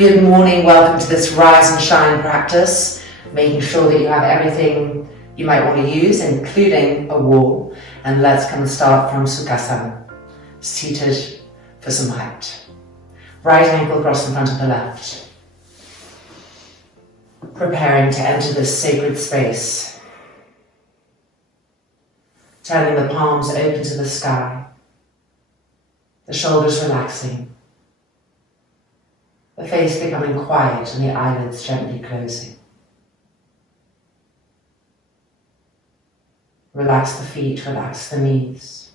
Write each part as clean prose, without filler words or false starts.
Good morning, welcome to this Rise and Shine practice, making sure that you have everything you might want to use, including a wall. And let's come and start from Sukhasana, seated for some height. Right ankle across in front of the left. Preparing to enter this sacred space. Turning the palms open to the sky, the shoulders relaxing, the face becoming quiet and the eyelids gently closing. Relax the feet, relax the knees.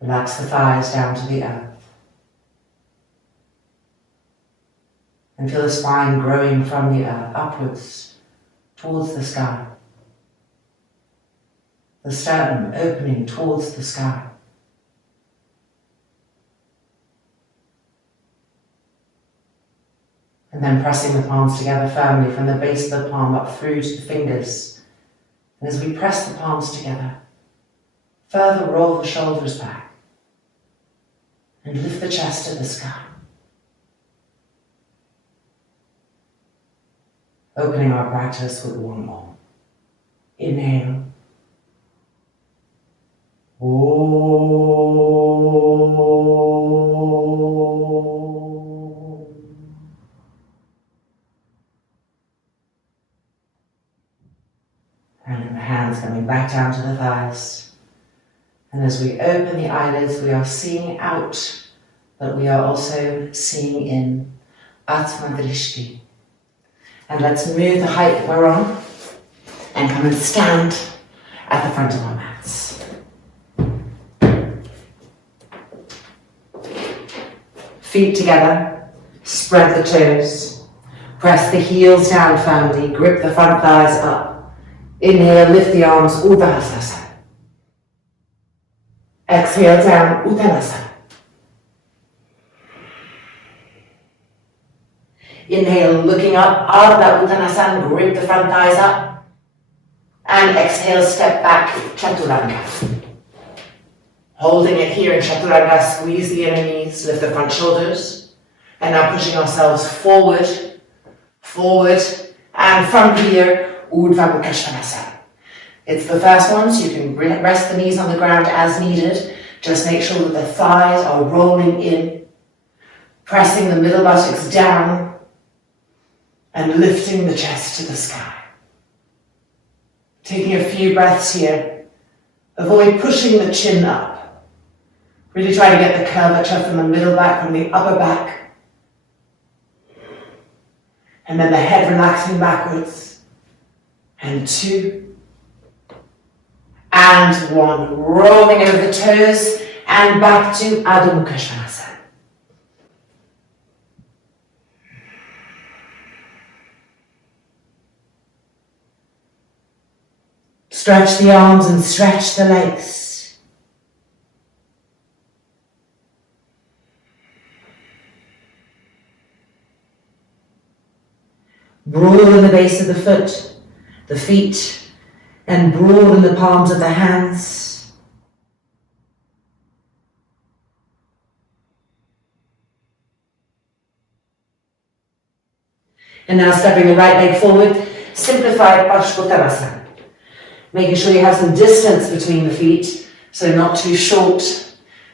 Relax the thighs down to the earth. And feel the spine growing from the earth upwards towards the sky. The sternum opening towards the sky. And then pressing the palms together firmly from the base of the palm up through to the fingers. And as we press the palms together, further roll the shoulders back and lift the chest to the sky. Opening our practice with one more. Inhale. And the hands coming back down to the thighs. And as we open the eyelids, we are seeing out, but we are also seeing in. Atma Drishti. And let's move the height that we're on and come and stand at the front of our mats. Feet together, spread the toes, press the heels down firmly, grip the front thighs up. Inhale, lift the arms, Urdhva. Exhale down, Uttanasana. Inhale, looking up, Ardha Uttanasana, grip the front thighs up. And exhale, step back, Chaturanga. Holding it here in Chaturanga, squeeze the inner knees, lift the front shoulders. And now pushing ourselves forward, and from here, Urdhva Mukha Svanasana. It's the first one, so you can rest the knees on the ground as needed. Just make sure that the thighs are rolling in, pressing the middle buttocks down, and lifting the chest to the sky. Taking a few breaths here. Avoid pushing the chin up. Really try to get the curvature from the middle back, from the upper back. And then the head relaxing backwards. And 2. And 1. Rolling over the toes and back to Adho Mukha Svanasana. Stretch the arms and stretch the legs. Broaden the base of the foot, the feet, and broaden the palms of the hands. And now stepping the right leg forward, Simplified Parsottanasana. Making sure you have some distance between the feet, so not too short.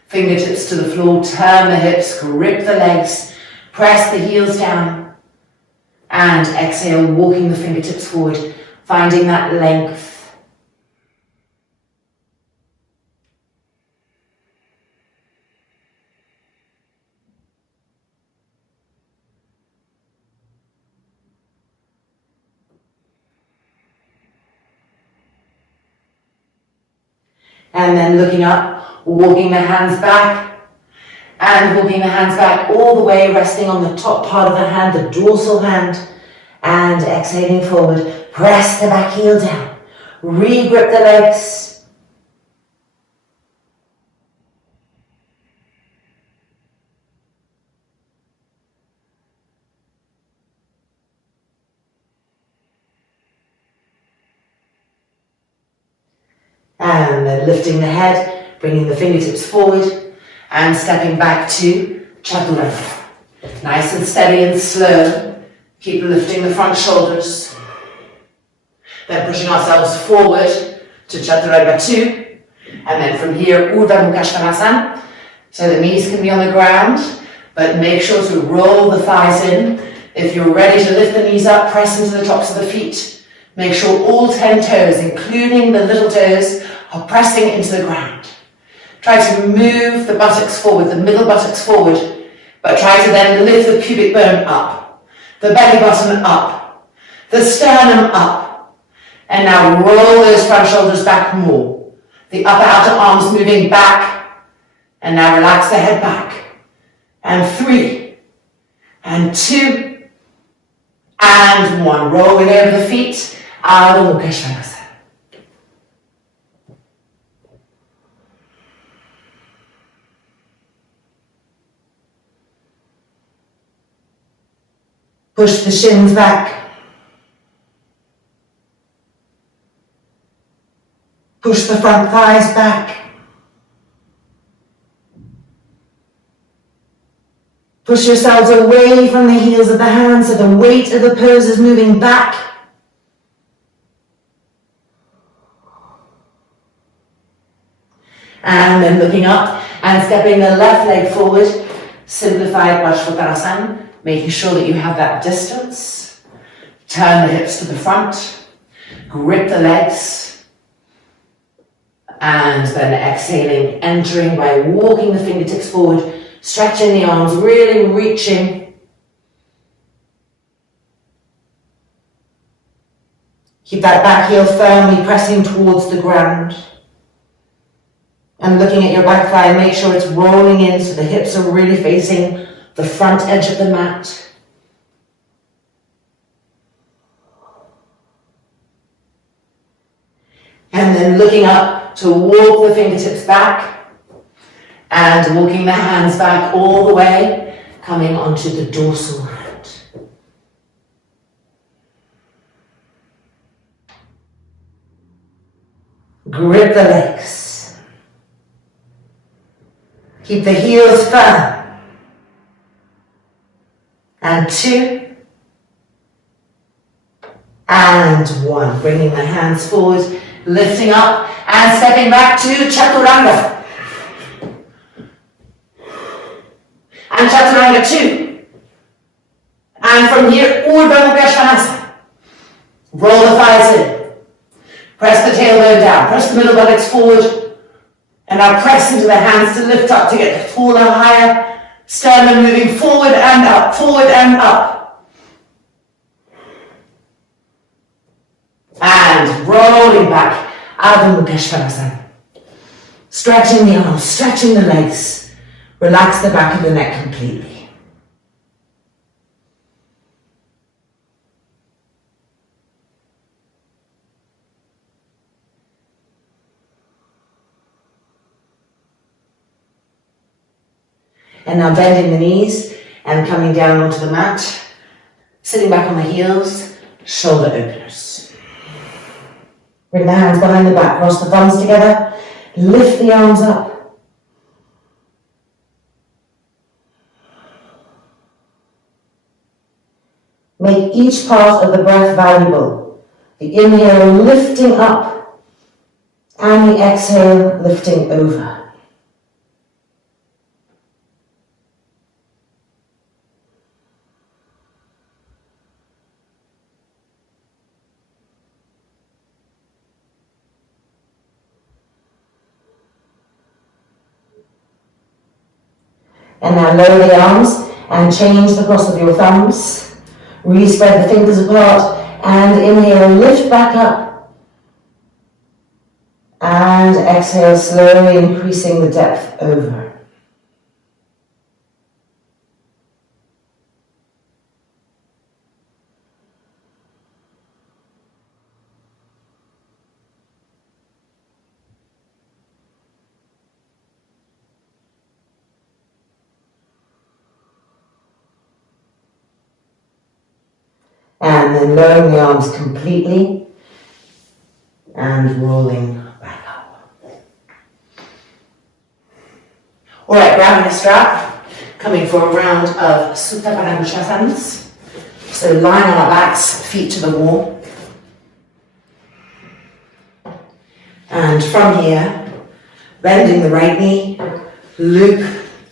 Fingertips to the floor, turn the hips, grip the legs, press the heels down, and exhale, walking the fingertips forward, finding that length. And then looking up, walking the hands back, and walking the hands back all the way, resting on the top part of the hand, the dorsal hand, and exhaling forward. Press the back heel down, re-grip the legs. And then lifting the head, bringing the fingertips forward and stepping back to Chaturanga. Nice and steady and slow. Keep lifting the front shoulders. Then pushing ourselves forward to Chaturanga 2. And then from here, Urdhva Mukha Svanasana. So the knees can be on the ground, but make sure to roll the thighs in. If you're ready to lift the knees up, press into the tops of the feet. Make sure all 10 toes, including the little toes, are pressing into the ground. Try to move the buttocks forward, the middle buttocks forward, but try to then lift the pubic bone up, the belly button up, the sternum up. And now roll those front shoulders back more. The upper outer arms moving back. And now relax the head back. And 3, and 2, and 1. Rolling over the feet. Ardha Mukha Svanasana. Push the shins back. Push the front thighs back. Push yourselves away from the heels of the hands so the weight of the pose is moving back. And then looking up and stepping the left leg forward, Simplified Parsottanasana, making sure that you have that distance. Turn the hips to the front, grip the legs, and then exhaling, entering by walking the fingertips forward, stretching the arms, really reaching. Keep that back heel firmly pressing towards the ground. And looking at your back thigh, make sure it's rolling in so the hips are really facing the front edge of the mat. And then looking up to walk the fingertips back and walking the hands back all the way, coming onto the dorsal mat. Grip the legs. Keep the heels firm. And 2. And 1. Bringing the hands forward, lifting up and stepping back to Chaturanga. And Chaturanga 2. And from here, Urdhva Mukha Svanasana. Roll the thighs in. Press the tailbone down. Press the middle buttocks forward. And now press into the hands to lift up to get taller, higher. Sternum moving forward and up, forward and up. And rolling back. Ardha Mukha Svanasana. Stretching the arms, stretching the legs. Relax the back of the neck completely. And now bending the knees and coming down onto the mat. Sitting back on the heels, shoulder openers. Bring the hands behind the back, cross the thumbs together, lift the arms up. Make each part of the breath valuable. The inhale lifting up and the exhale lifting over. And now lower the arms and change the cross of your thumbs. Really spread the fingers apart and inhale, lift back up. And exhale, slowly increasing the depth over. And then lowering the arms completely and rolling back up. All right, grabbing a strap, Coming for a round of Supta Padang. So lying on our backs, feet to the wall. And from here, bending the right knee, loop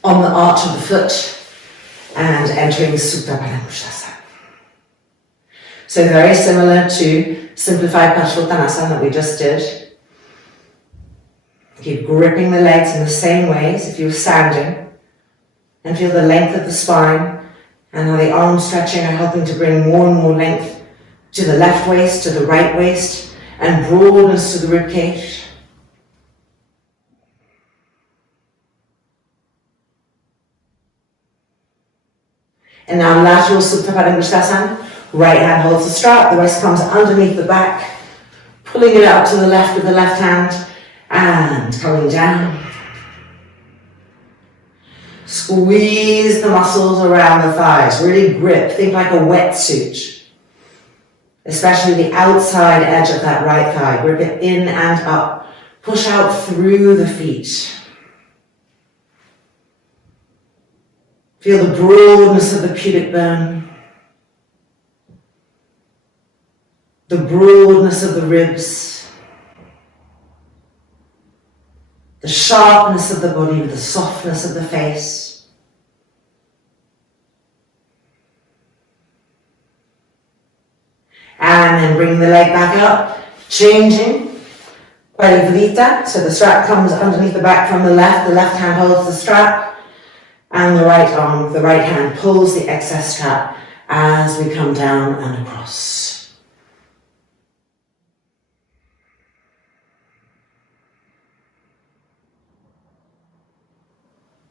on the arch of the foot, and entering Supta Padang. So very similar to Simplified Parsottanasana that we just did. Keep gripping the legs in the same way as if you were standing, and feel the length of the spine and how the arm stretching are helping to bring more and more length to the left waist, to the right waist, and broadness to the rib cage. And now lateral Supta Padang. Right hand holds the strap, the rest comes underneath the back, pulling it out to the left with the left hand, and coming down. Squeeze the muscles around the thighs, really grip, think like a wetsuit. Especially the outside edge of that right thigh, grip it in and up, push out through the feet. Feel the broadness of the pubic bone. The broadness of the ribs, the sharpness of the body with the softness of the face. And then bring the leg back up, changing, Parivrita, so the strap comes underneath the back from the left hand holds the strap, and the right arm, the right hand pulls the excess strap as we come down and across.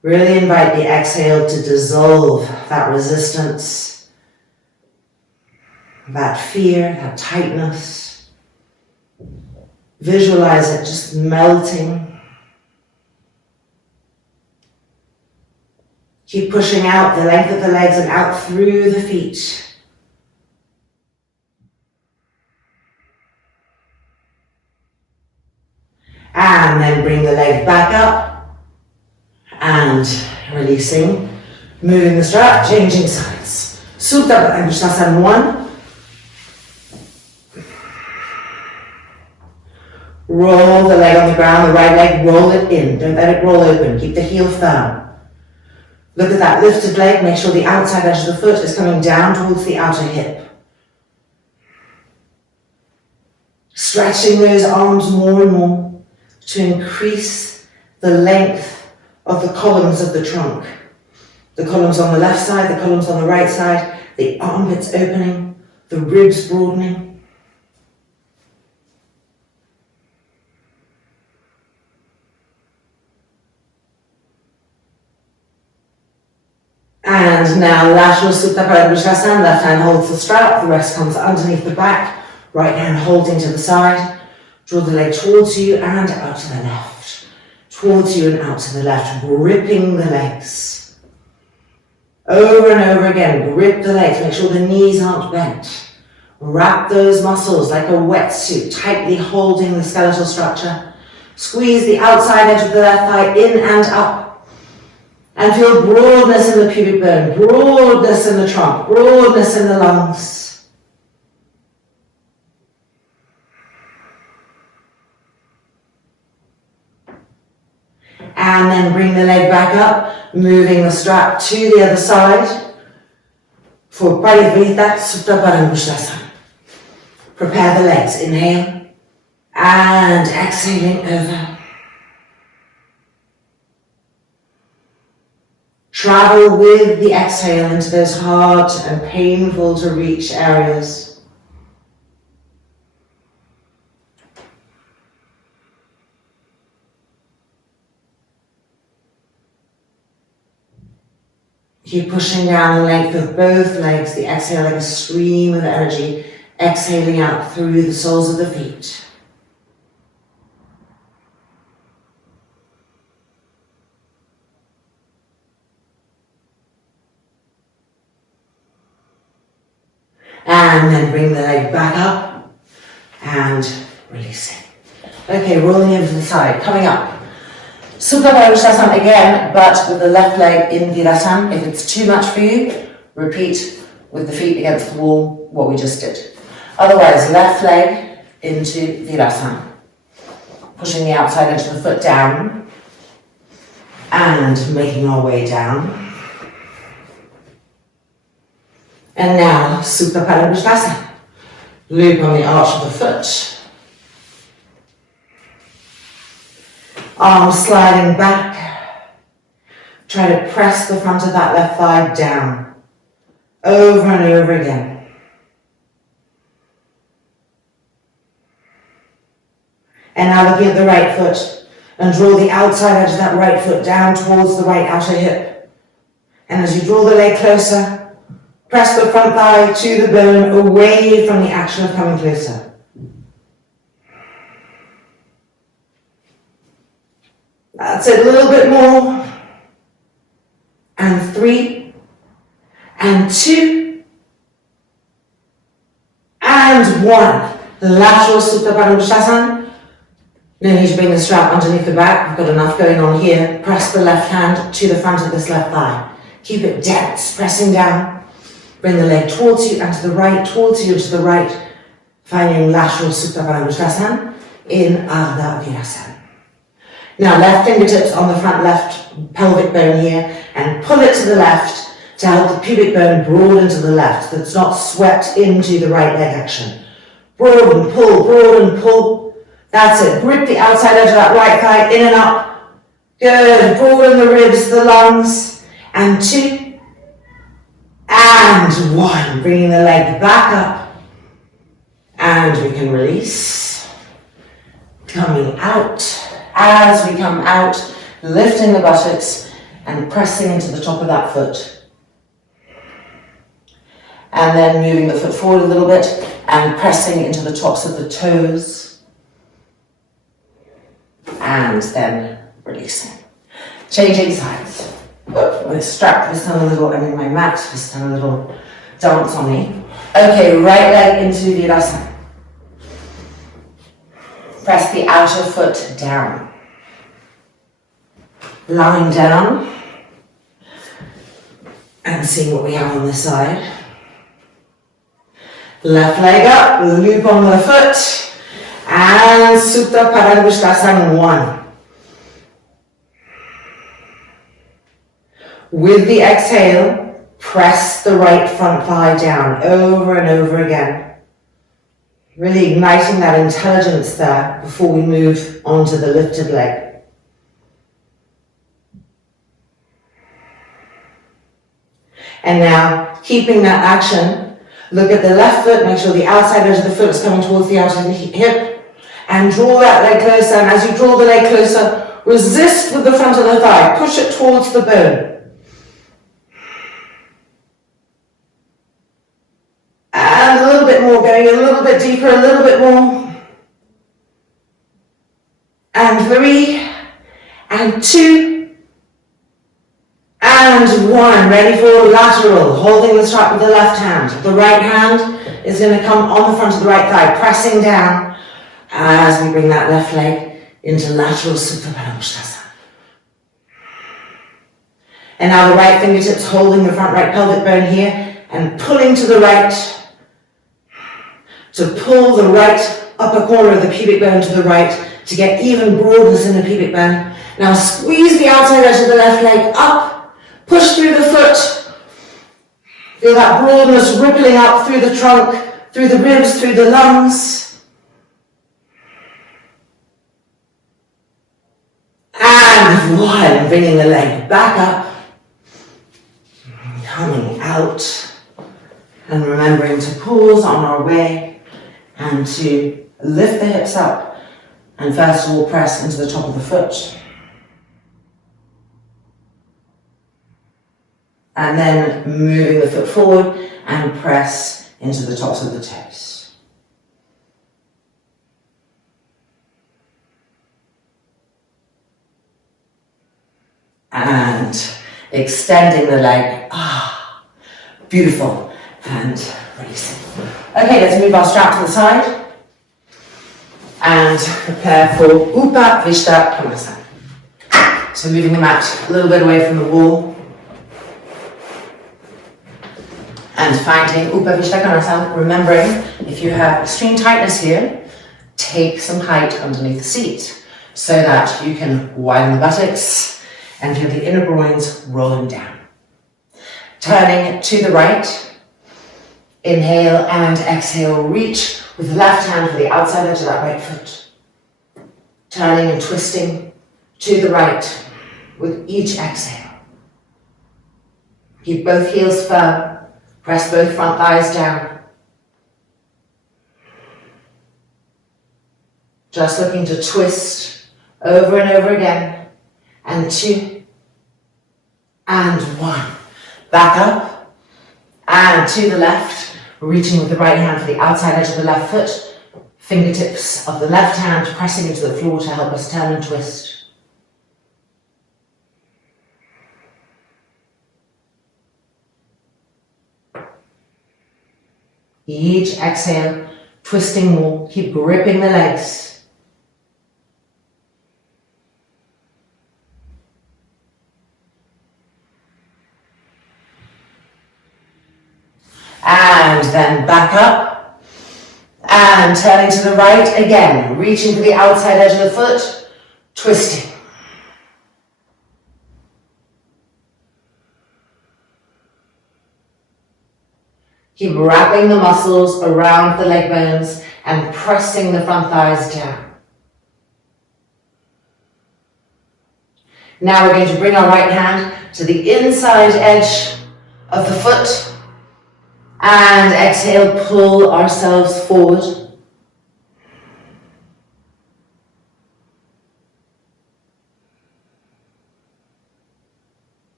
Really invite the exhale to dissolve that resistance, that fear, that tightness. Visualize it just melting. Keep pushing out the length of the legs and out through the feet. And then bring the leg back up. And releasing, moving the strap, changing sides. Supta Padang 1. Roll the leg on the ground, the right leg, roll it in. Don't let it roll open. Keep the heel firm. Look at that lifted leg. Make sure the outside edge of the foot is coming down towards the outer hip. Stretching those arms more and more to increase the length of the columns of the trunk. The columns on the left side, the columns on the right side, the armpits opening, the ribs broadening. And now lateral Supta Padang, left hand holds the strap, the rest comes underneath the back, right hand holding to the side. Draw the leg towards you and out to the left. Towards you and out to the left, gripping the legs. Over and over again, grip the legs, make sure the knees aren't bent. Wrap those muscles like a wetsuit, tightly holding the skeletal structure. Squeeze the outside edge of the left thigh in and up. And feel broadness in the pubic bone, broadness in the trunk, broadness in the lungs. And then bring the leg back up, moving the strap to the other side for Parivrita Supta Padang. Prepare the legs, inhale and exhaling over. Travel with the exhale into those hard and painful to reach areas. Keep pushing down the length of both legs, the exhale like a stream of energy, exhaling out through the soles of the feet. And then bring the leg back up and releasing. Okay, rolling over to the side, coming up. Supta Paroshanasana again, but with the left leg in Virasana. If it's too much for you, repeat with the feet against the wall what we just did. Otherwise, left leg into Virasana. Pushing the outside edge of the foot down and making our way down. And now, Supta Paroshanasana. Loop on the arch of the foot. Arms sliding back. Try to press the front of that left thigh down. Over and over again. And now looking at the right foot. And draw the outside edge of that right foot down towards the right outer hip. And as you draw the leg closer, press the front thigh to the bone, away from the action of coming closer. That's it, a little bit more. And 3, and 2, and 1. Lateral Supta Paroshanasana. No need to bring the strap underneath the back. We've got enough going on here. Press the left hand to the front of this left thigh. Keep it dense, pressing down. Bring the leg towards you and to the right, towards you and to the right. Finding lateral Supta Paroshanasana in Ardha Virasana. Now left fingertips on the front left pelvic bone here and pull it to the left to help the pubic bone broaden to the left, that's not swept into the right leg action. Broaden, pull. That's it. Grip the outside edge of that right thigh, in and up. Good. Broaden the ribs, the lungs. And 2, and 1. Bringing the leg back up. And we can release. Coming out. As we come out, lifting the buttocks and pressing into the top of that foot. And then moving the foot forward a little bit and pressing into the tops of the toes. And then releasing. Changing sides. I'm going to strap this time a little, my mat, this time a little dance on me. Okay, right leg into Virasana. Press the outer foot down. Lying down. And see what we have on this side. Left leg up, loop on the foot. And Supta Paroshanasana 1. With the exhale, press the right front thigh down over and over again. Really igniting that intelligence there before we move onto the lifted leg. And now, keeping that action, look at the left foot, make sure the outside edge of the foot is coming towards the outer hip, and draw that leg closer. And as you draw the leg closer, resist with the front of the thigh, push it towards the bone. And a little bit more, going a little bit deeper, a little bit more. And 3, and 2, and 1, ready for lateral, holding the strap with the left hand. The right hand is going to come on the front of the right thigh, pressing down as we bring that left leg into lateral Supta Paroshanasana. And now the right fingertips holding the front right pelvic bone here and pulling to the right to pull the right upper corner of the pubic bone to the right to get even broadness in the pubic bone. Now squeeze the outside edge of the left leg up. Push through the foot. Feel that broadness rippling up through the trunk, through the ribs, through the lungs. And 1, bringing the leg back up. Coming out. And remembering to pause on our way and to lift the hips up. And first of all, press into the top of the foot. And then moving the foot forward and press into the tops of the toes. And extending the leg. Beautiful. And releasing. Okay, let's move our strap to the side. And prepare for Upavishta Konasana. So moving the mat a little bit away from the wall. And finding Upavishtakanasana, remembering if you have extreme tightness here, take some height underneath the seat so that you can widen the buttocks and feel the inner groins rolling down. Turning to the right, inhale and exhale, reach with the left hand for the outside edge of that right foot. Turning and twisting to the right with each exhale. Keep both heels firm, press both front thighs down. Just looking to twist over and over again, and 2, and 1. Back up, and to the left, reaching with the right hand for the outside edge of the left foot, fingertips of the left hand pressing into the floor to help us turn and twist. Each exhale, twisting more, keep gripping the legs. And then back up, and turning to the right again, reaching for the outside edge of the foot, twisting. Keep wrapping the muscles around the leg bones and pressing the front thighs down. Now we're going to bring our right hand to the inside edge of the foot and exhale, pull ourselves forward.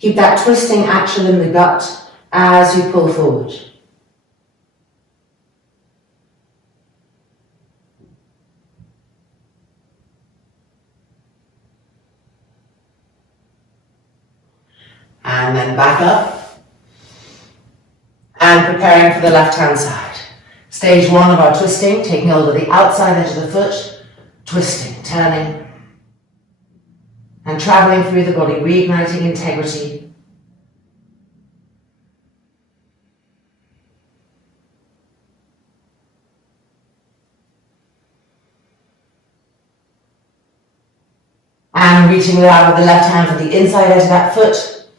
Keep that twisting action in the gut as you pull forward. And then back up and preparing for the left hand side. Stage 1 of our twisting, taking hold of the outside edge of the foot, twisting, turning, and traveling through the body, reigniting integrity. And reaching out with the left hand for the inside edge of that foot.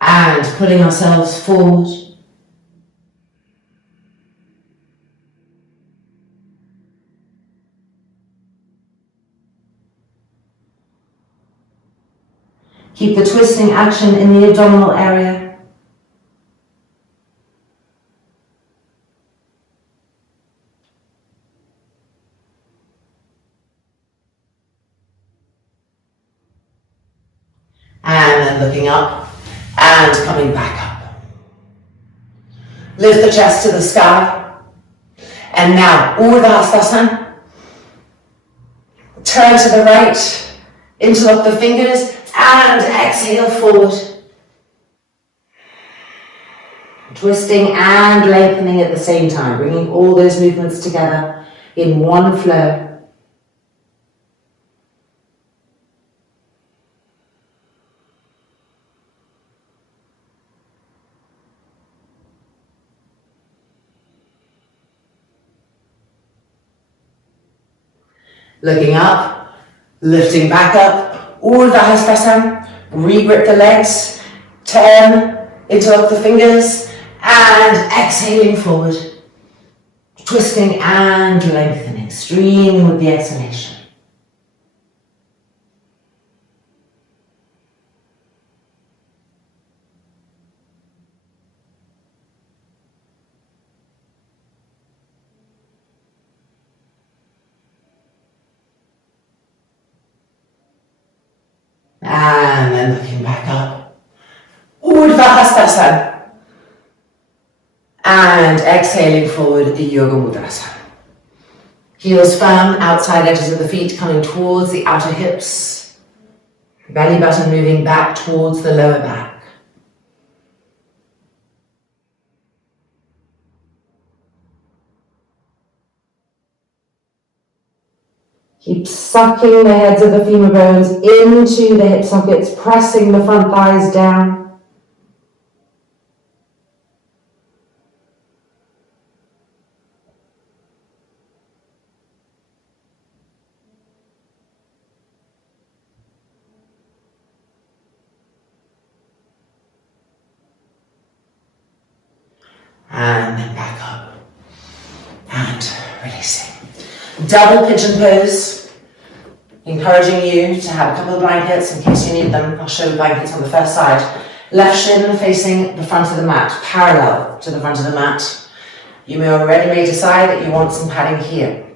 And pulling ourselves forward. Keep the twisting action in the abdominal area. And then looking up and coming back up. Lift the chest to the sky. And now, Urdhva. Turn to the right, interlock the fingers, and exhale forward. Twisting and lengthening at the same time, bringing all those movements together in one flow. Looking up, lifting back up, Urdhva, re-grip the legs, turn, interlock the fingers, and exhaling forward. Twisting and lengthening, streaming with the exhalation. And then looking back up, Urdhva. And exhaling forward, Yoga Mudrasana. Heels firm, outside edges of the feet coming towards the outer hips. Belly button moving back towards the lower back. Keep Keep sucking the heads of the femur bones into the hip sockets, pressing the front thighs down. And then back up and releasing. Double pigeon pose, encouraging you to have a couple of blankets in case you need them. I'll show the blankets on the first side. Left shin facing the front of the mat, parallel to the front of the mat. You may decide that you want some padding here.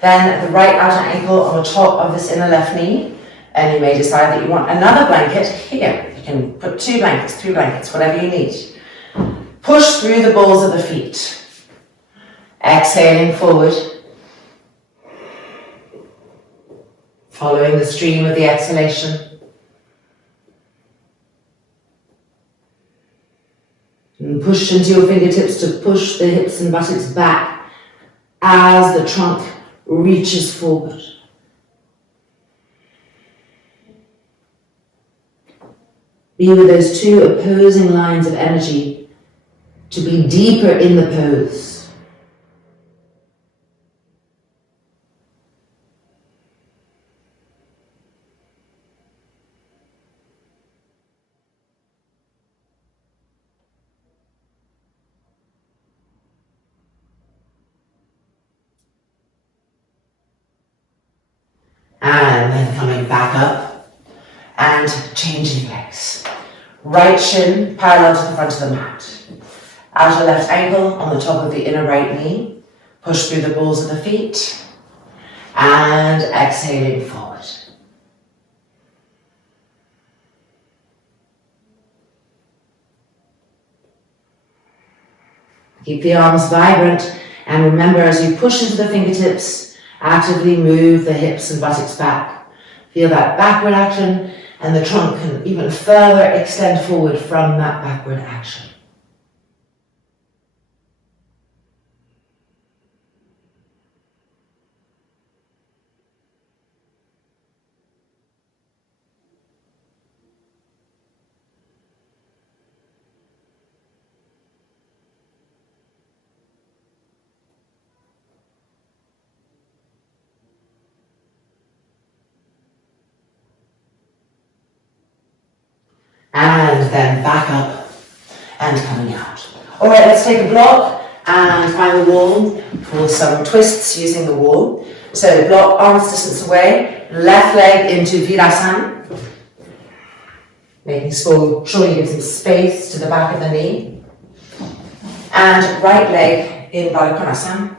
Then the right outer ankle on the top of this inner left knee, and you may decide that you want another blanket here. You can put 2 blankets, 3 blankets, whatever you need. Push through the balls of the feet. Exhaling forward. Following the stream of the exhalation. And push into your fingertips to push the hips and buttocks back as the trunk reaches forward. Be with those 2 opposing lines of energy to be deeper in the pose. And then coming back up and changing legs. Right shin parallel to the front of the mat. Outer left ankle on the top of the inner right knee. Push through the balls of the feet. And exhaling forward. Keep the arms vibrant, and remember as you push into the fingertips, actively move the hips and buttocks back. Feel that backward action, and the trunk can even further extend forward from that backward action. And then back up and coming out. Alright, let's take a block and find the wall for some twists using the wall. So block arms distance away, left leg into Virasana. Making sure you give some space to the back of the knee. And right leg in Uttanasana.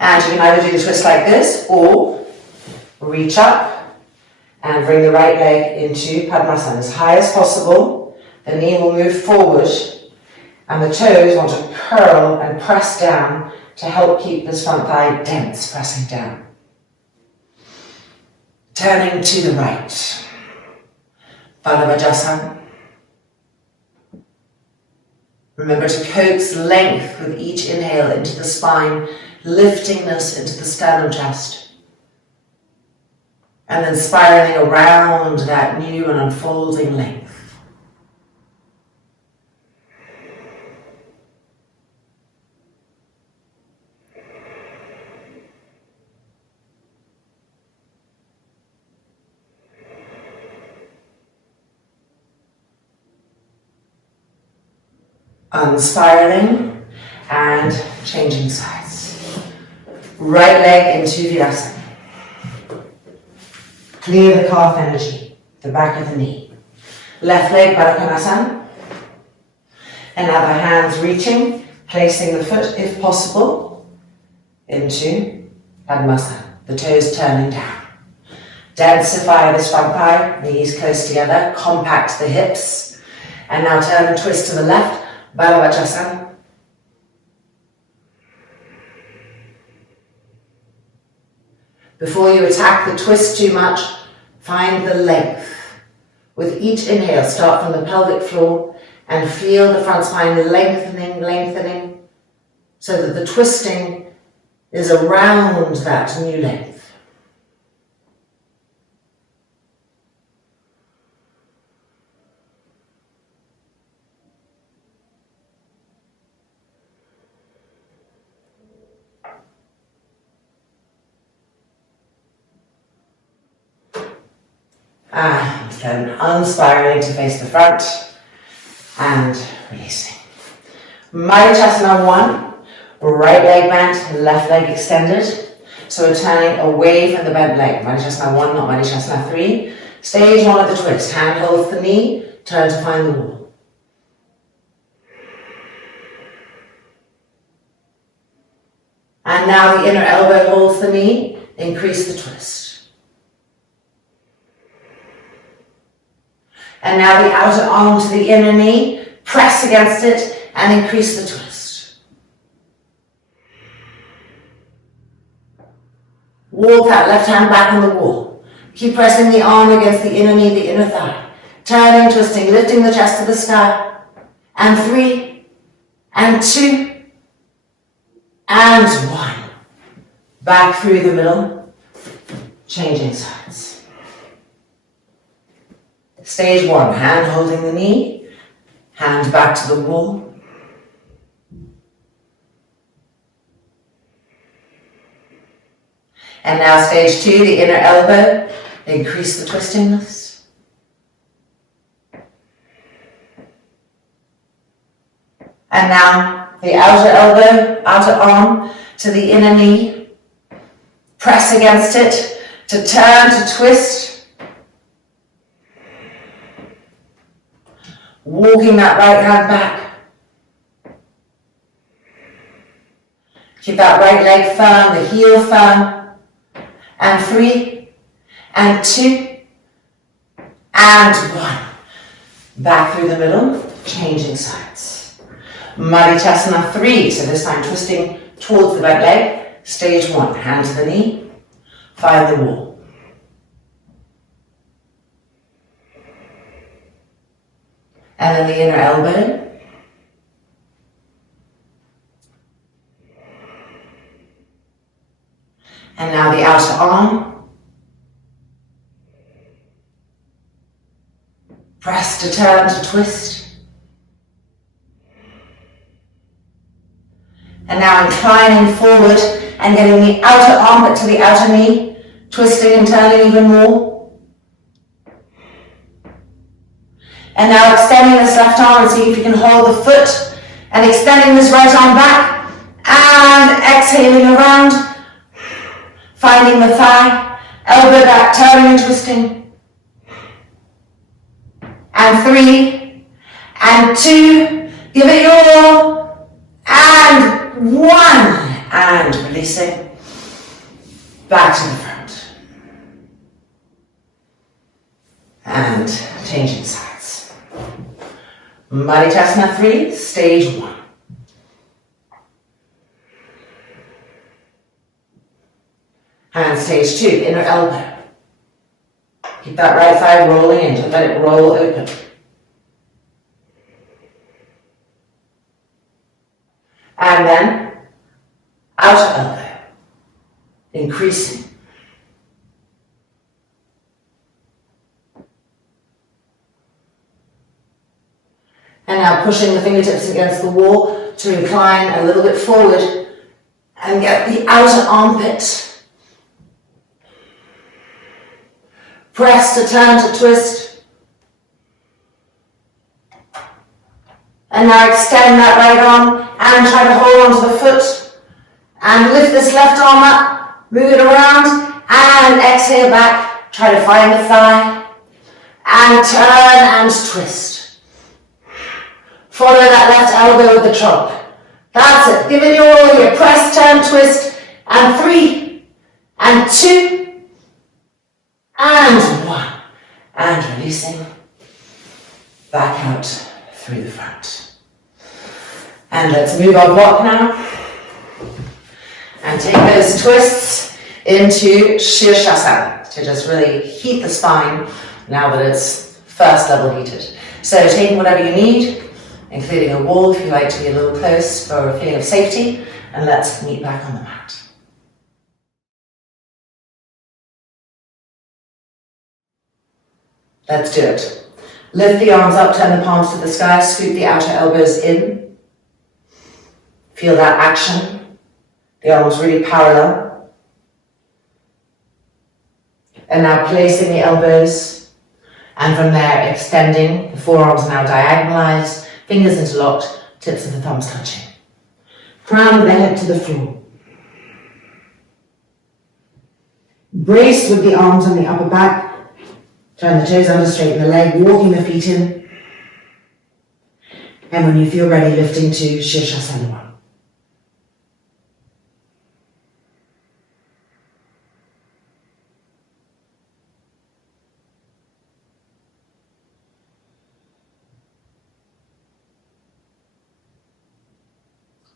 And you can either do the twist like this or reach up and bring the right leg into Padmasana as high as possible. The knee will move forward and the toes want to curl and press down to help keep this front thigh dense, pressing down. Turning to the right. Vajasana. Remember to coax length with each inhale into the spine, lifting this into the sternum chest. And then spiraling around that new and unfolding length. Unspiraling and changing sides. Right leg into Virasana. Clear the calf energy, the back of the knee. Left leg, Uttanasana. And now the hands reaching, placing the foot, if possible, into Padmasana. The toes turning down. Densify this front thigh, knees close together, compact the hips. And now turn and twist to the left, Vajasana. Before you attack the twist too much, find the length. With each inhale, start from the pelvic floor and feel the front spine lengthening, so that the twisting is around that new length. And then unspiraling to face the front and releasing. Vajasana 1, right leg bent, left leg extended. So we're turning away from the bent leg. Vajasana 1, not Vajasana 3. Stage 1 of the twist. Hand holds the knee, turn to find the wall. And now the inner elbow holds the knee, increase the twist. And now the outer arm to the inner knee, press against it and increase the twist. Walk that left hand back on the wall. Keep pressing the arm against the inner knee, the inner thigh. Turning, twisting, lifting the chest to the sky. And 3, and 2, and 1. Back through the middle, changing sides. Stage 1, hand holding the knee, hand back to the wall. And now stage 2, the inner elbow, increase the twistingness. And now the outer elbow, outer arm to the inner knee, press against it to turn, to twist. Walking that right hand back. Keep that right leg firm, the heel firm. And 3, and 2, and 1. Back through the middle, changing sides. Vajasana 3, so this time twisting towards the right leg. Stage 1, hand to the knee, find the wall. And then the inner elbow. And now the outer arm. Press to turn, to twist. And now inclining forward and getting the outer armpit to the outer knee, twisting and turning even more. And now extending this left arm and see if you can hold the foot and extending this right arm back and exhaling around, finding the thigh, elbow back, turning and twisting. And 3, and 2, give it your all, and 1, and releasing, back to the front. And changing sides. Vajasana 3, stage 1. And stage 2, inner elbow. Keep that right thigh rolling in, don't let it roll open. And then, outer elbow, increasing. And now pushing the fingertips against the wall to incline a little bit forward and get the outer armpit. Press to turn, to twist. And now extend that right arm and try to hold onto the foot. And lift this left arm up, move it around, and exhale back. Try to find the thigh. And turn and twist. Follow that left elbow with the trunk. That's it. Give it your all here. Press, turn, twist. And 3, and 2, and 1. And releasing. Back out through the front. And let's move our block now. And take those twists into Sirsasana to just really heat the spine now that it's first level heated. So taking whatever you need, including a wall if you like to be a little close for a feeling of safety, and let's meet back on the mat. Let's do it. Lift the arms up, turn the palms to the sky, scoop the outer elbows in. Feel that action. The arms really parallel. And now placing the elbows And from there, extending, the forearms are now diagonalized, fingers interlocked, tips of the thumbs touching. Crown of the head to the floor. Brace with the arms on the upper back. Turn the toes under, straighten the leg, walking the feet in. And when you feel ready, lifting to Sirsasana 1.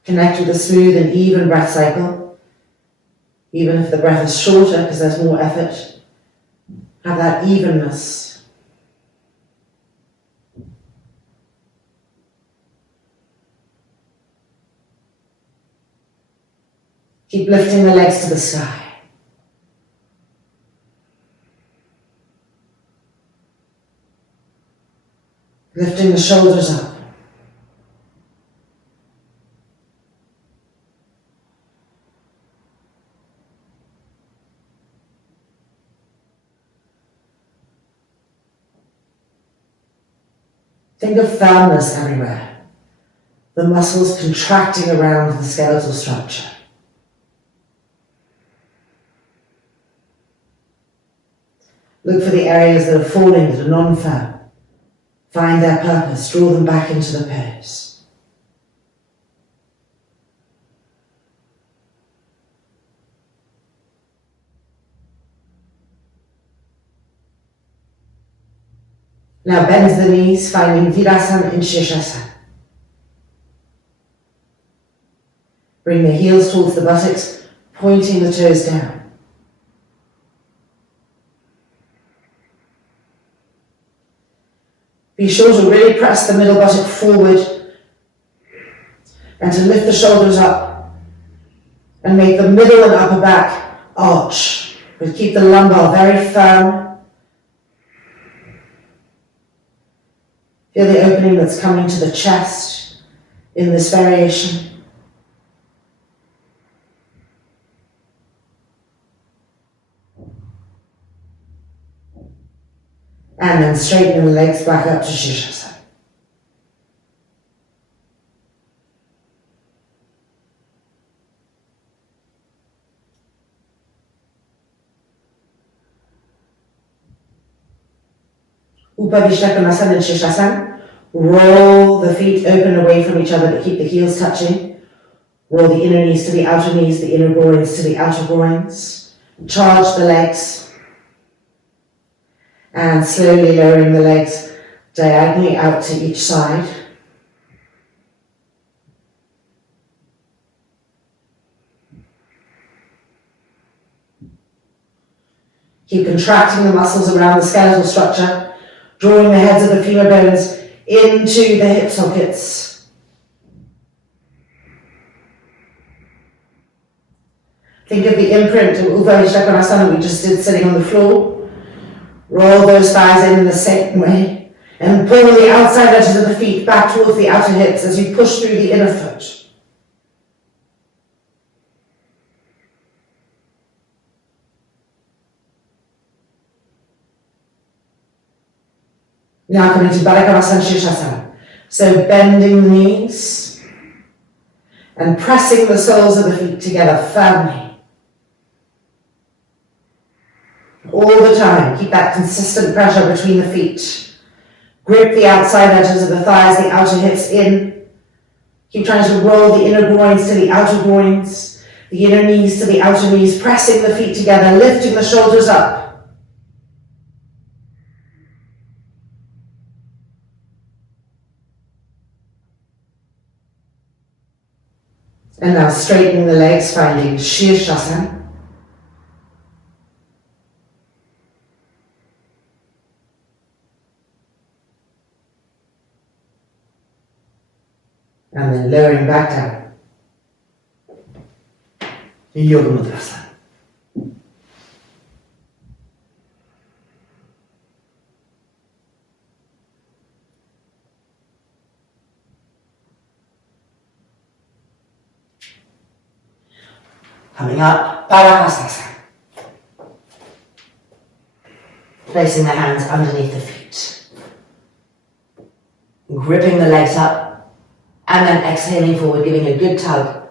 Connect with a smooth and even breath cycle. Even if the breath is shorter because there's more effort, have that evenness. Keep lifting the legs to the sky. Lifting the shoulders up. Think of firmness everywhere. The muscles contracting around the skeletal structure. Look for the areas that are falling, that are non-firm. Find their purpose, draw them back into the pose. Now bend the knees, finding Virasana and Sirsasana. Bring the heels towards the buttocks, pointing the toes down. Be sure to really press the middle buttock forward and to lift the shoulders up and make the middle and upper back arch, but keep the lumbar very firm. Feel the opening that's coming to the chest in this variation. And then straighten the legs back up to Sirsasana. Uttanasana and Sirsasana. Roll the feet open away from each other, but keep the heels touching. Roll the inner knees to the outer knees, the inner groins to the outer groins. Charge the legs. And slowly lowering the legs diagonally out to each side. Keep contracting the muscles around the skeletal structure, drawing the heads of the femur bones into the hip sockets. Think of the imprint of Uttanasana we just did sitting on the floor. Roll those thighs in the same way and pull the outside edges of the feet back towards the outer hips as you push through the inner foot. Now coming to Bharad Sirsasana. So bending the knees and pressing the soles of the feet together firmly. All the time, keep that consistent pressure between the feet. Grip the outside edges of the thighs, the outer hips in. Keep trying to roll the inner groins to the outer groins, the inner knees to the outer knees, pressing the feet together, lifting the shoulders up. And now straightening the legs, finding Sirsasana. And then lowering back down. Yoga Mudrasana. Coming up, Padang. placing the hands underneath the feet. Gripping the legs up, and then exhaling forward, giving a good tug.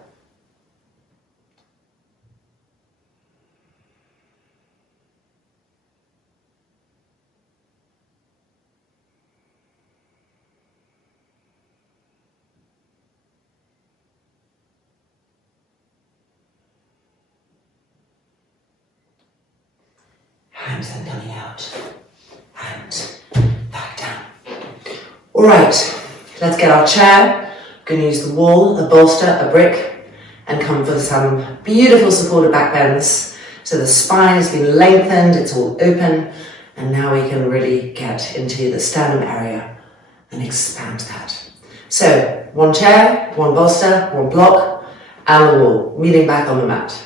Hands then coming out, and back down. All right, let's get our chair. We're going to use the wall, a bolster, a brick, and come for some beautiful supported back bends. So the spine has been lengthened, it's all open, and now we can really get into the sternum area and expand that. So one chair, one bolster, one block, and the wall, kneeling back on the mat.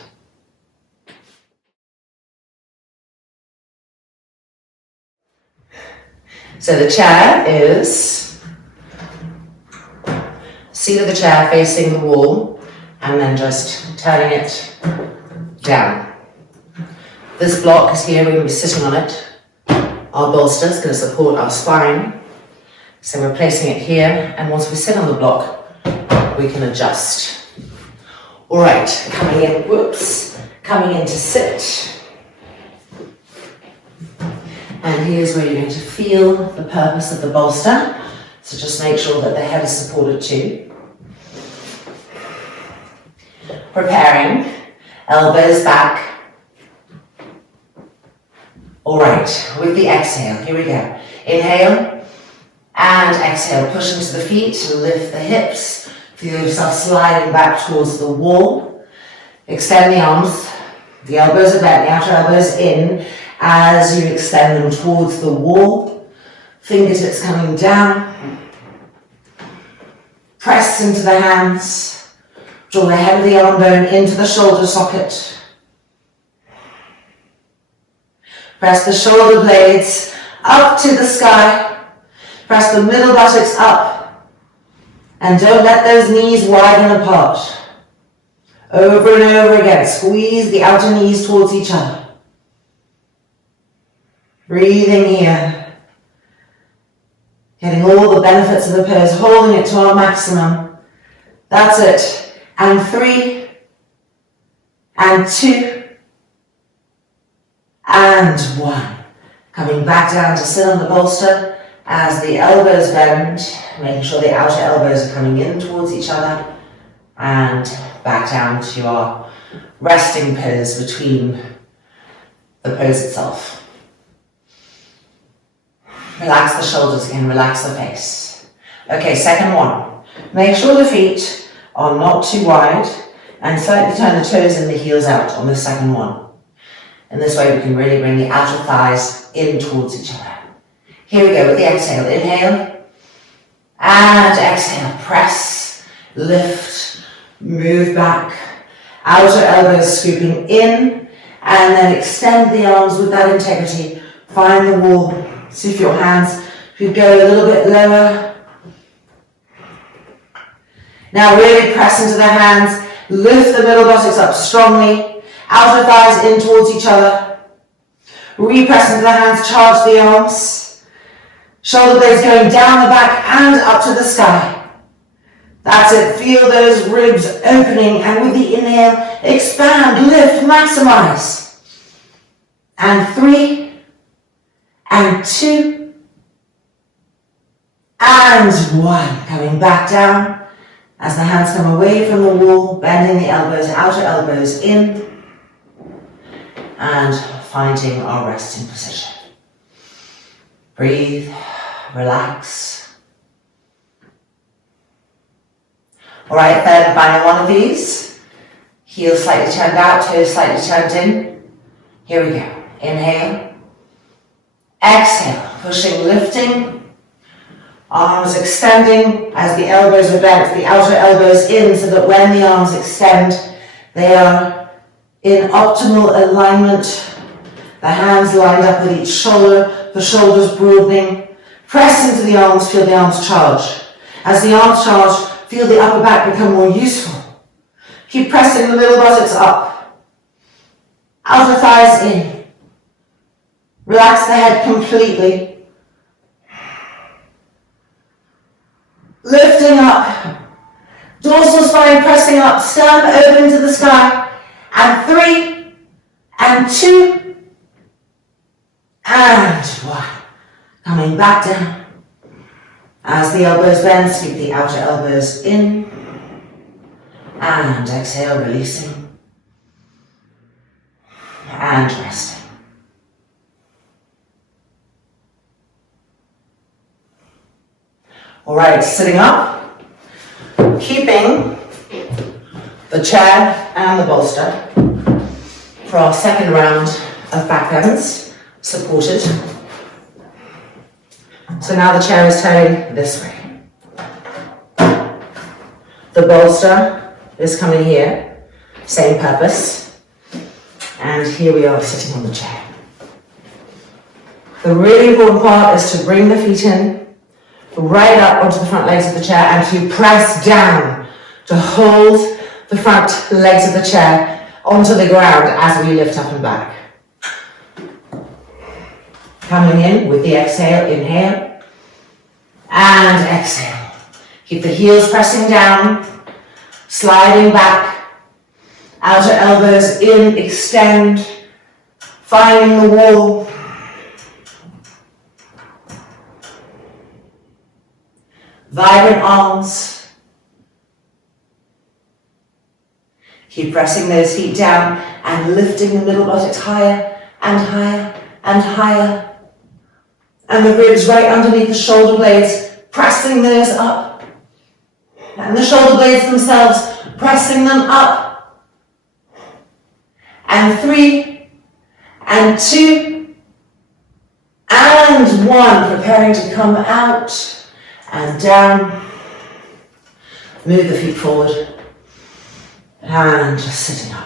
So the chair is seat of the chair facing the wall, and then just turning it down. This block is here, we're going to be sitting on it. Our bolster is going to support our spine. So we're placing it here, and once we sit on the block, we can adjust. All right, coming in to sit. And here's where you're going to feel the purpose of the bolster. So just make sure that the head is supported too. Preparing, elbows back. All right, with the exhale, here we go. Inhale and exhale, push into the feet, lift the hips. Feel yourself sliding back towards the wall. Extend the arms, the elbows are bent, the outer elbows in. As you extend them towards the wall, fingertips coming down, press into the hands, draw the head of the arm bone into the shoulder socket, press the shoulder blades up to the sky, press the middle buttocks up, and don't let those knees widen apart. Over and over again, squeeze the outer knees towards each other. Breathing here, getting all the benefits of the pose, holding it to our maximum. That's it. And 3, and 2, and 1. Coming back down to sit on the bolster as the elbows bend, making sure the outer elbows are coming in towards each other, and back down to our resting pose between the pose itself. Relax the shoulders again, relax the face. Okay, second one. Make sure the feet are not too wide and slightly turn the toes and the heels out on the second one. In this way we can really bring the outer thighs in towards each other. Here we go with the exhale. Inhale and exhale. Press, lift, move back. Outer elbows scooping in, and then extend the arms with that integrity. Find the wall. See if your hands could go a little bit lower. Now really press into the hands, lift the middle buttocks up strongly, outer thighs in towards each other. Repress into the hands, charge the arms. Shoulder blades going down the back and up to the sky. That's it, feel those ribs opening, and with the inhale, expand, lift, maximize. And 3, and 2, and 1. Coming back down as the hands come away from the wall, bending the elbows, outer elbows in, and finding our resting position. Breathe, relax. All right, third and final one of these. Heels slightly turned out, toes slightly turned in. Here we go. Inhale. Exhale, pushing, lifting, arms extending as the elbows are bent, the outer elbows in, so that when the arms extend, they are in optimal alignment. The hands lined up with each shoulder, the shoulders broadening. Press into the arms, feel the arms charge. As the arms charge, feel the upper back become more useful. Keep pressing the middle buttocks up. Outer thighs in. Relax the head completely. Lifting up. Dorsal spine pressing up, sternum open to the sky. And 3, and 2, and 1. Coming back down. As the elbows bend, sweep the outer elbows in. And exhale, releasing. And resting. All right, sitting up, keeping the chair and the bolster for our second round of backbends, supported. So now the chair is turning this way. The bolster is coming here, same purpose. And here we are sitting on the chair. The really important part is to bring the feet in, right up onto the front legs of the chair, and to press down to hold the front legs of the chair onto the ground as we lift up and back. Coming in with the exhale, inhale, and exhale. Keep the heels pressing down, sliding back, outer elbows in, extend, finding the wall. Vibrant arms. Keep pressing those feet down and lifting the middle buttocks higher and higher and higher. And the ribs right underneath the shoulder blades, pressing those up. And the shoulder blades themselves, pressing them up. And 3, and 2, and 1. Preparing to come out. And down, move the feet forward, and just sitting up.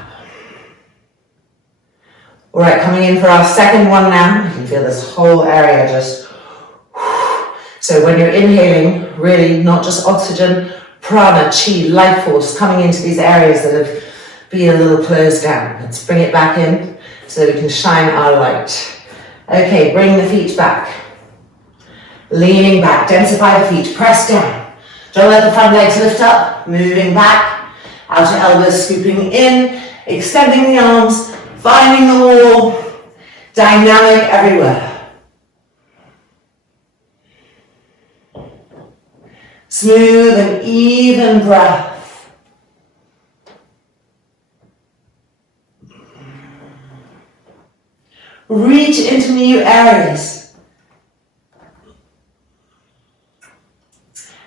All right, coming in for our second one now. You can feel this whole area just, so when you're inhaling, really not just oxygen, prana, chi, life force coming into these areas that have been a little closed down. Let's bring it back in so that we can shine our light. Okay, bring the feet back. Leaning back, densify the feet, press down. Don't let the front legs lift up, moving back. Outer elbows scooping in, extending the arms, finding the wall. Dynamic everywhere. Smooth and even breath. Reach into new areas.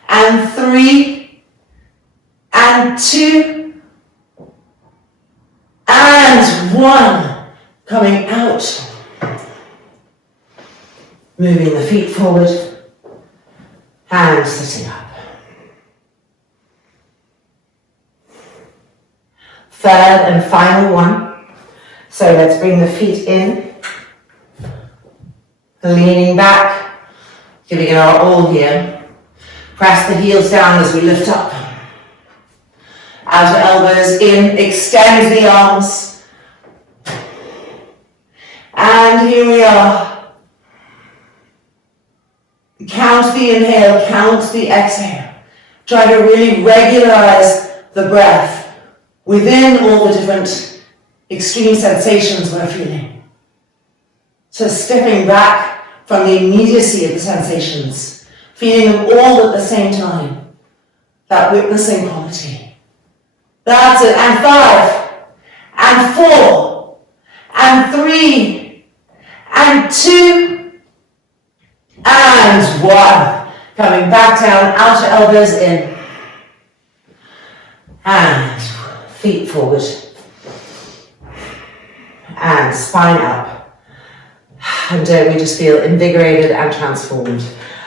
And 3, and 2, and 1. Coming out. Moving the feet forward and sitting up. Third and final one. So let's bring the feet in. Leaning back, giving it our all here. Press the heels down as we lift up. Outer elbows in, extend the arms. And here we are. Count the inhale, count the exhale. Try to really regularize the breath within all the different extreme sensations we're feeling. So stepping back from the immediacy of the sensations. Feeling them all at the same time. That witnessing quality. That's it. And 5, and 4, and 3, and 2, and 1. Coming back down, outer elbows in. And feet forward. And spine up. And don't we just feel invigorated and transformed?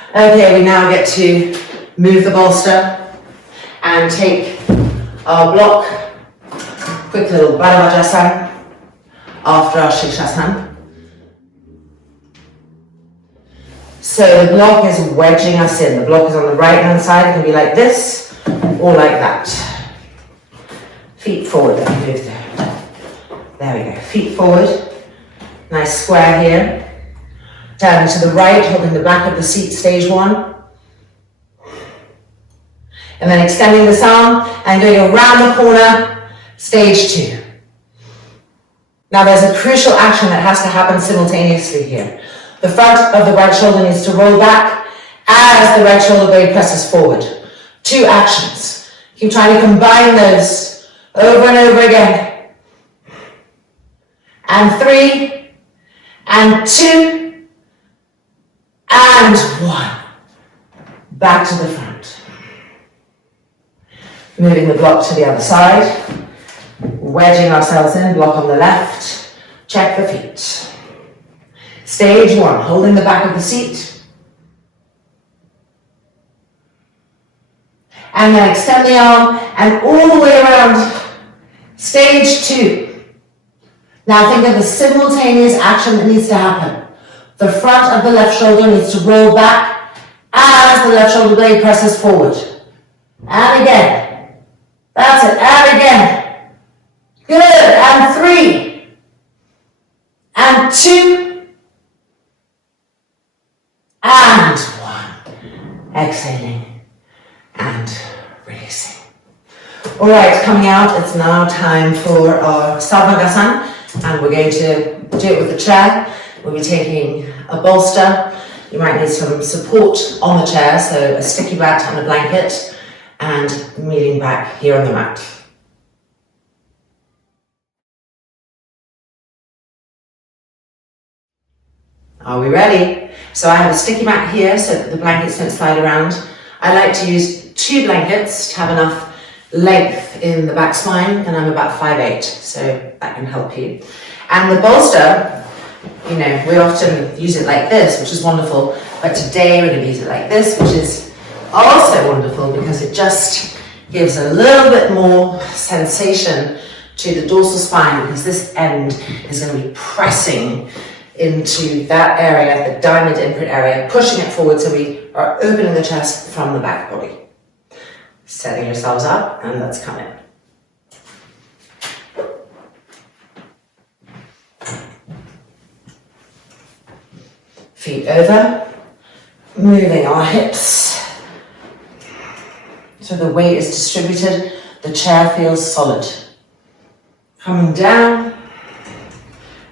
Okay, we now get to move the bolster and take our block, quick little vajasana after our Sirsasana. So the block is wedging us in. The block is on the right hand side. It can be like this or like that. Feet forward, let me move there. There we go, feet forward. Nice square here. Down to the right, holding the back of the seat, stage 1. And then extending this arm and going around the corner, stage 2. Now there's a crucial action that has to happen simultaneously here. The front of the right shoulder needs to roll back as the right shoulder blade presses forward. 2 actions. Keep trying to combine those over and over again. And 3, and 2, and 1. Back to the front. Moving the block to the other side. Wedging ourselves in, block on the left. Check the feet. Stage 1, holding the back of the seat. And then extend the arm and all the way around. Stage 2. Now think of the simultaneous action that needs to happen. The front of the left shoulder needs to roll back as the left shoulder blade presses forward. And again. That's it. And again. Good. And 3. And 2. And 1. Exhaling and releasing. All right, coming out, it's now time for our Sarvangasana, and we're going to do it with the chair. We'll be taking a bolster. You might need some support on the chair, so a sticky mat and a blanket, and kneeling back here on the mat. Are we ready? So I have a sticky mat here so that the blankets don't slide around. I like to use 2 blankets to have enough length in the back spine, and I'm about 5'8", so that can help you. And the bolster, you know, we often use it like this, which is wonderful, but today we're going to use it like this, which is also wonderful because it just gives a little bit more sensation to the dorsal spine, because this end is going to be pressing into that area, the diamond imprint area, pushing it forward so we are opening the chest from the back body. Setting yourselves up, and let's come in. Feet over, moving our hips so the weight is distributed, the chair feels solid. Coming down,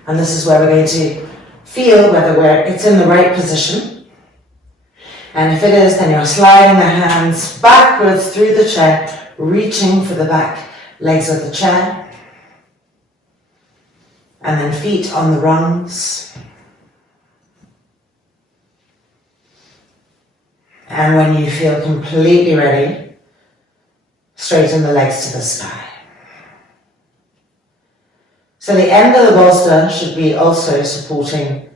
and this is where we're going to feel whether it's in the right position. And if it is, then you're sliding the hands backwards through the chair, reaching for the back legs of the chair. And then feet on the rungs. And when you feel completely ready, straighten the legs to the sky. So the end of the bolster should be also supporting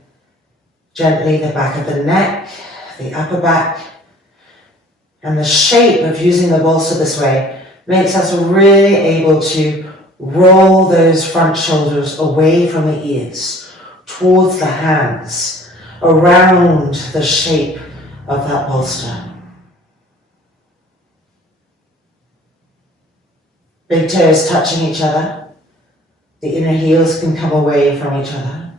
gently the back of the neck, the upper back, and the shape of using the bolster this way makes us really able to roll those front shoulders away from the ears, towards the hands, around the shape of that bolster. Big toes touching each other. The inner heels can come away from each other.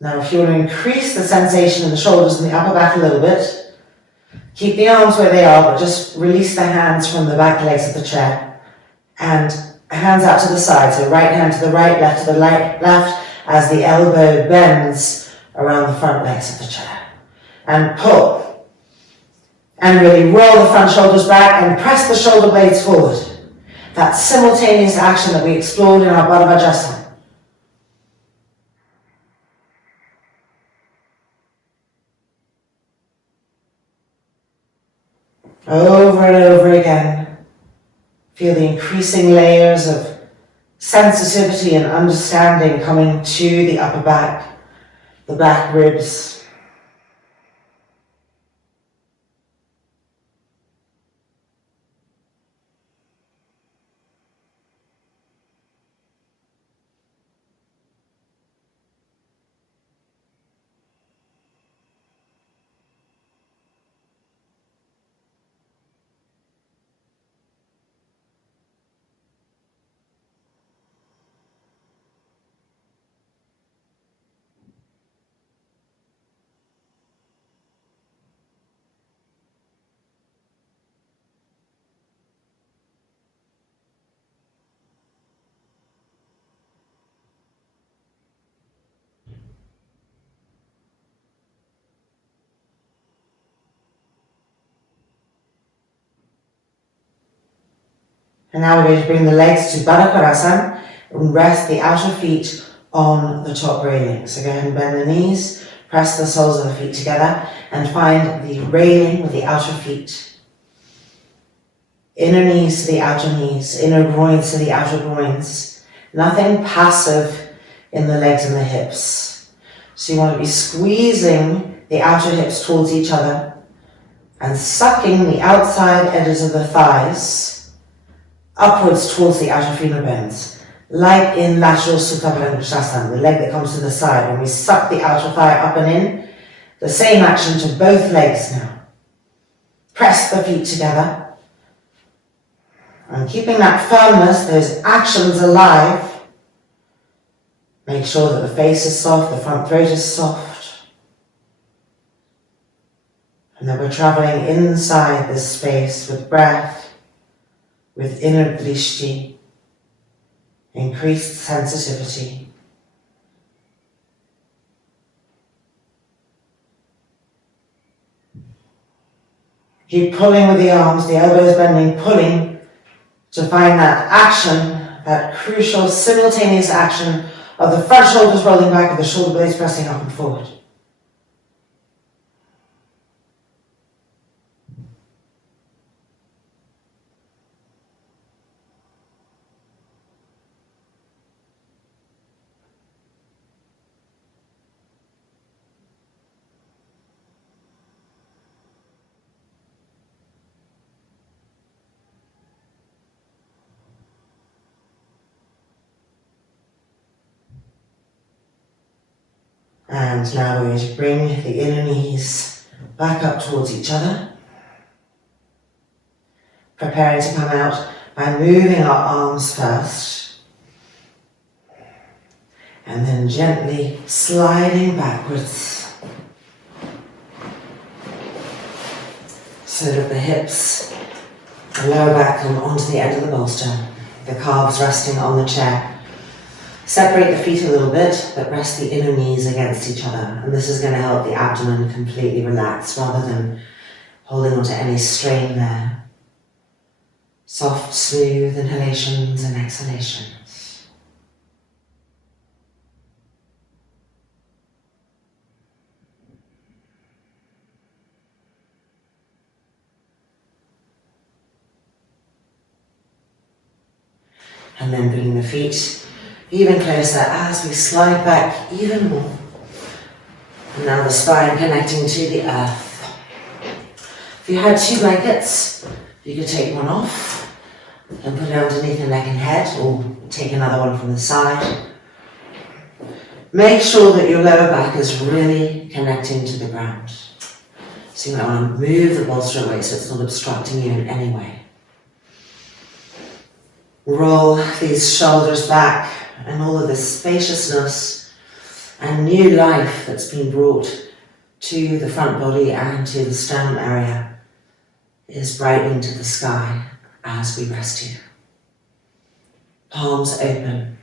Now, if you want to increase the sensation in the shoulders and the upper back a little bit, keep the arms where they are, but just release the hands from the back legs of the chair. And hands out to the side, so right hand to the right, left to the left, as the elbow bends around the front legs of the chair. And pull. And really roll the front shoulders back and press the shoulder blades forward. That simultaneous action that we explored in our vajasana. Over and over again, feel the increasing layers of sensitivity and understanding coming to the upper back, the back ribs. And now we're going to bring the legs to Baddha Karasana and rest the outer feet on the top railing. So go ahead and bend the knees, press the soles of the feet together and find the railing with the outer feet. Inner knees to the outer knees, inner groins to the outer groins. Nothing passive in the legs and the hips. So you want to be squeezing the outer hips towards each other and sucking the outside edges of the thighs upwards towards the outer femur bones, like in lateral Supta Virasana, the leg that comes to the side. When we suck the outer thigh up and in, the same action to both legs now. Press the feet together. And keeping that firmness, those actions alive, make sure that the face is soft, the front throat is soft. And that we're traveling inside this space with breath, with inner drishti, increased sensitivity. Keep pulling with the arms, the elbows bending, pulling to find that action, that crucial simultaneous action of the front shoulders rolling back and the shoulder blades pressing up and forward. And now we're going to bring the inner knees back up towards each other. Preparing to come out by moving our arms first. And then gently sliding backwards. So that the hips, the lower back come onto the end of the bolster. The calves resting on the chair. Separate the feet a little bit, but rest the inner knees against each other. And this is going to help the abdomen completely relax rather than holding onto any strain there. Soft, smooth inhalations and exhalations. And then bringing the feet even closer as we slide back even more. And now the spine connecting to the earth. If you had 2 blankets, you could take one off and put it underneath your neck and head, or take another one from the side. Make sure that your lower back is really connecting to the ground. So you might want to move the bolster away so it's not obstructing you in any way. Roll these shoulders back, and all of this spaciousness and new life that's been brought to the front body and to the sternum area is brightening to the sky as we rest here. Palms open.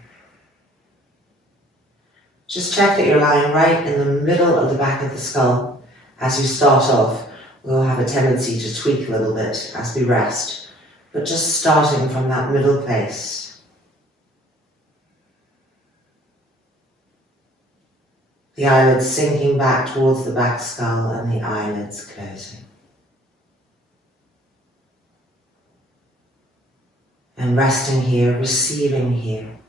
Just check that you're lying right in the middle of the back of the skull. As you start off, we'll have a tendency to tweak a little bit as we rest, but just starting from that middle place. The eyelids sinking back towards the back skull and the eyelids closing. And resting here, receiving here,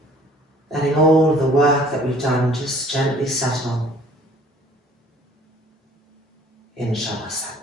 letting all of the work that we've done just gently settle in Savasana.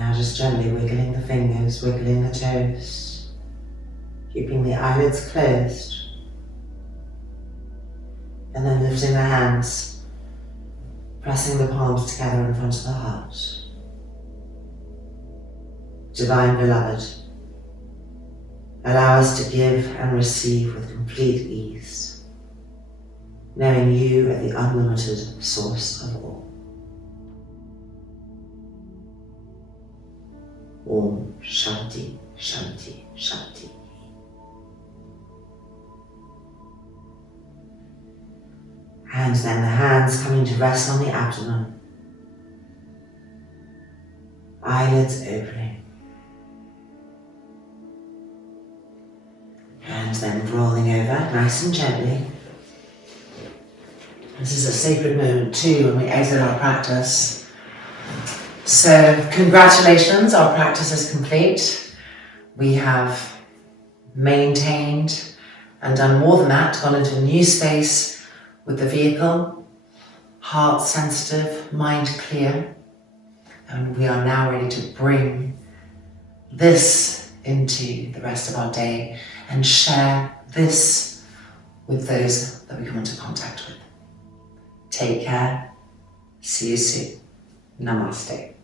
now just gently wiggling the fingers, wiggling the toes, keeping the eyelids closed. And then lifting the hands, pressing the palms together in front of the heart. Divine Beloved, allow us to give and receive with complete ease, knowing you are the unlimited source of all. Om Shanti, Shanti, Shanti. And then the hands coming to rest on the abdomen. Eyelids opening. And then rolling over nice and gently. This is a sacred moment too when we exit our practice. So congratulations, our practice is complete. We have maintained and done more than that, gone into a new space with the vehicle, heart sensitive, mind clear, and we are now ready to bring this into the rest of our day and share this with those that we come into contact with. Take care. See you soon. Namaste.